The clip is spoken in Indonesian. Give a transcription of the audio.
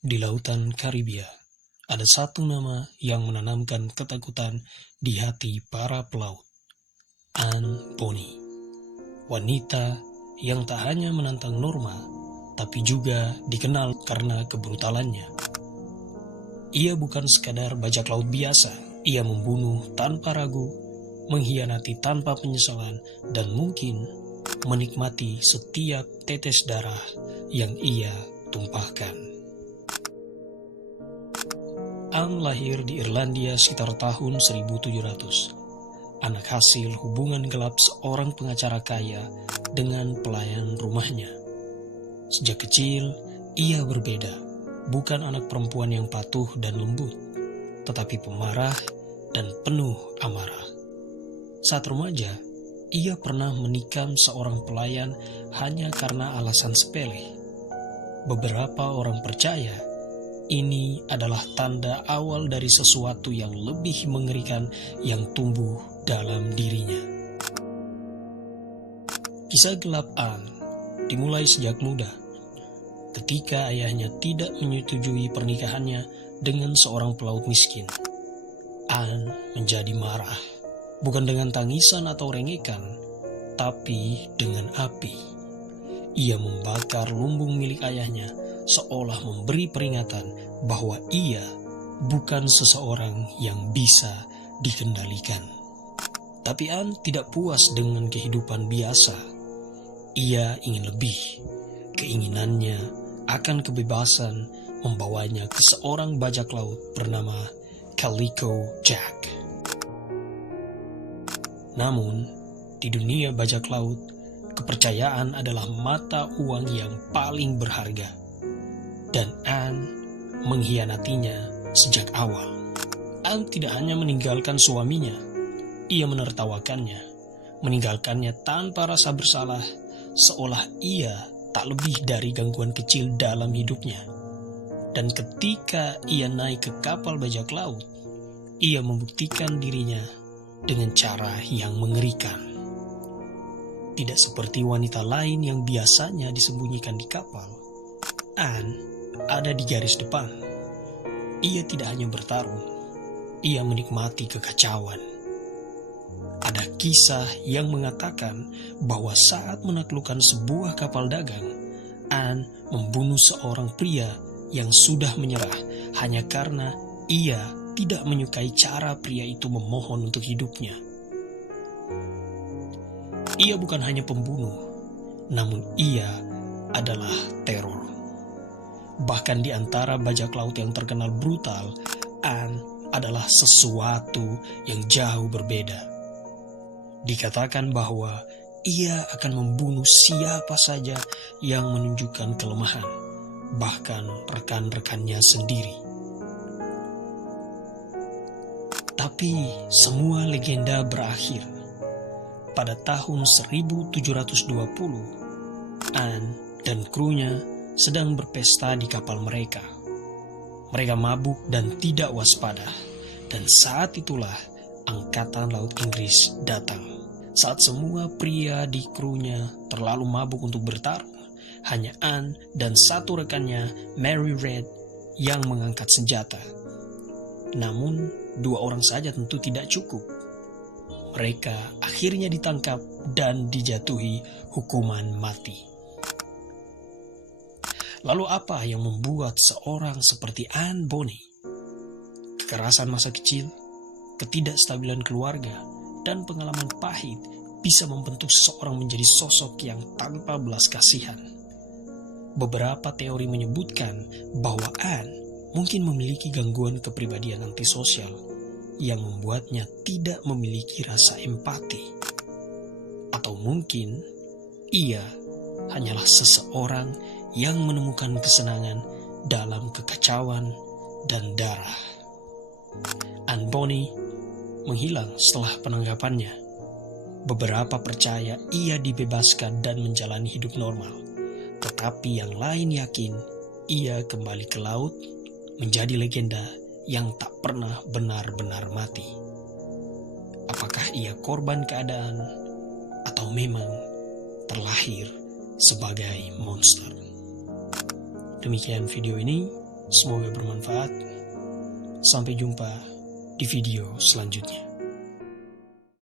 Di lautan Karibia, ada satu nama yang menanamkan ketakutan di hati para pelaut. Anne Bonny, wanita yang tak hanya menantang norma, tapi juga dikenal karena kebrutalannya. Ia bukan sekadar bajak laut biasa, ia membunuh tanpa ragu, mengkhianati tanpa penyesalan, dan mungkin menikmati setiap tetes darah yang ia tumpahkan. Anne lahir di Irlandia sekitar tahun 1700. Anak hasil hubungan gelap seorang pengacara kaya dengan pelayan rumahnya. Sejak kecil, ia berbeda. Bukan anak perempuan yang patuh dan lembut, tetapi pemarah dan penuh amarah. Saat remaja, ia pernah menikam seorang pelayan hanya karena alasan sepele. Beberapa orang percaya ini adalah tanda awal dari sesuatu yang lebih mengerikan yang tumbuh dalam dirinya. Kisah gelap Anne dimulai sejak muda, ketika ayahnya tidak menyetujui pernikahannya dengan seorang pelaut miskin. Anne menjadi marah, bukan dengan tangisan atau rengekan, tapi dengan api. Ia membakar lumbung milik ayahnya, seolah memberi peringatan bahwa ia bukan seseorang yang bisa dikendalikan. Tapi Anne tidak puas dengan kehidupan biasa. Ia ingin lebih. Keinginannya akan kebebasan membawanya ke seorang bajak laut bernama Calico Jack. Namun, di dunia bajak laut, kepercayaan adalah mata uang yang paling berharga. Dan Anne mengkhianatinya sejak awal. Anne tidak hanya meninggalkan suaminya, ia menertawakannya, meninggalkannya tanpa rasa bersalah, seolah ia tak lebih dari gangguan kecil dalam hidupnya. Dan ketika ia naik ke kapal bajak laut, ia membuktikan dirinya dengan cara yang mengerikan. Tidak seperti wanita lain yang biasanya disembunyikan di kapal, Anne ada di garis depan. Ia tidak hanya bertarung, ia menikmati kekacauan. Ada kisah yang mengatakan bahwa saat menaklukkan sebuah kapal dagang, Anne membunuh seorang pria yang sudah menyerah hanya karena ia tidak menyukai cara pria itu memohon untuk hidupnya. Ia bukan hanya pembunuh, namun ia adalah teror. Bahkan di antara bajak laut yang terkenal brutal, Anne adalah sesuatu yang jauh berbeda. Dikatakan bahwa ia akan membunuh siapa saja yang menunjukkan kelemahan, bahkan rekan-rekannya sendiri. Tapi semua legenda berakhir. Pada tahun 1720, Anne dan krunya sedang berpesta di kapal mereka. Mereka mabuk dan tidak waspada. Dan saat itulah Angkatan Laut Inggris datang. Saat semua pria di krunya terlalu mabuk untuk bertarung, hanya Anne dan satu rekannya, Mary Read, yang mengangkat senjata. Namun, 2 orang saja tentu tidak cukup. Mereka akhirnya ditangkap dan dijatuhi hukuman mati. Lalu apa yang membuat seorang seperti Anne Bonny? Kekerasan masa kecil, ketidakstabilan keluarga, dan pengalaman pahit bisa membentuk seseorang menjadi sosok yang tanpa belas kasihan. Beberapa teori menyebutkan bahwa Anne mungkin memiliki gangguan kepribadian antisosial yang membuatnya tidak memiliki rasa empati. Atau mungkin ia hanyalah seseorang yang menemukan kesenangan dalam kekacauan dan darah. Anne Bonny menghilang setelah penangkapannya. Beberapa percaya ia dibebaskan dan menjalani hidup normal, tetapi yang lain yakin ia kembali ke laut menjadi legenda yang tak pernah benar-benar mati. Apakah ia korban keadaan atau memang terlahir sebagai monster? Demikian video ini. Semoga bermanfaat. Sampai jumpa di video selanjutnya.